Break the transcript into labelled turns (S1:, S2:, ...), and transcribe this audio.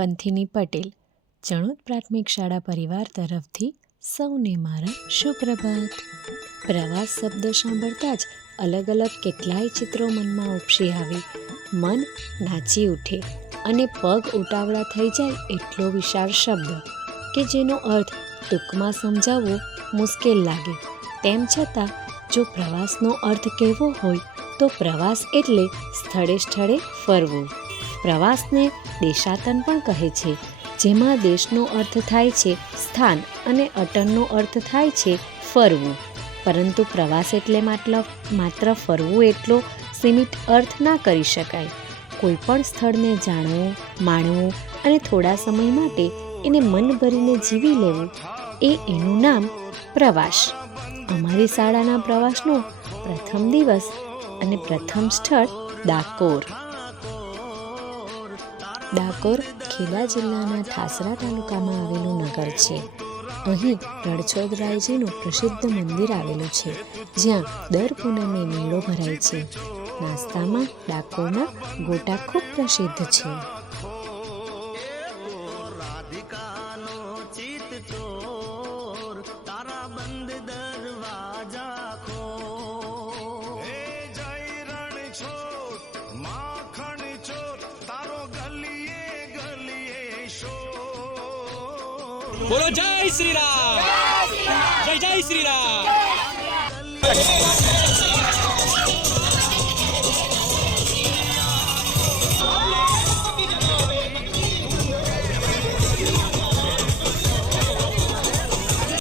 S1: પંથીની પટેલ ચણોદ પ્રાથમિક શાળા પરિવાર તરફથી સૌને મારા સુપ્રભાત. પ્રવાસ શબ્દ સાંભળતા જ અલગ અલગ કેટલાય ચિત્રો મનમાં ઉપસી આવે. મન નાચી ઉઠે અને પગ ઉટાવળા થઈ જાય એટલો વિશાળ શબ્દ કે જેનો અર્થ ટૂંકમાં સમજાવવો મુશ્કેલ લાગે. તેમ છતાં, જો પ્રવાસનો અર્થ કહેવો હોય તો પ્રવાસ એટલે સ્થળે સ્થળે ફરવું. પ્રવાસને દેશાટન પણ કહે છે, જેમાં દેશનો અર્થ થાય છે સ્થાન અને અટનનો અર્થ થાય છે ફરવું. પરંતુ પ્રવાસ એટલે મતલબ માત્ર ફરવું એટલો સીમિત અર્થ ના કરી શકાય. કોઈ પણ સ્થળને જાણવું, માણવું અને થોડા સમય માટે એને મન ભરીને જીવી લેવું એ એનું નામ પ્રવાસ. અમારી શાળાના પ્રવાસનો પ્રથમ દિવસ અને પ્રથમ સ્થળ ડાકોર. ડાકોર ખેડા જિલ્લાના ઠાસરા તાલુકામાં આવેલું નગર છે. અહીં રણછોડરાયજીનું પ્રસિદ્ધ મંદિર આવેલું છે, જ્યાં દર પૂનમે મેળો ભરાય છે. નાસ્તામાં ડાકોરના ગોટા ખૂબ પ્રસિદ્ધ છે.
S2: બોલો જય શ્રી રામ જય જય શ્રી રામ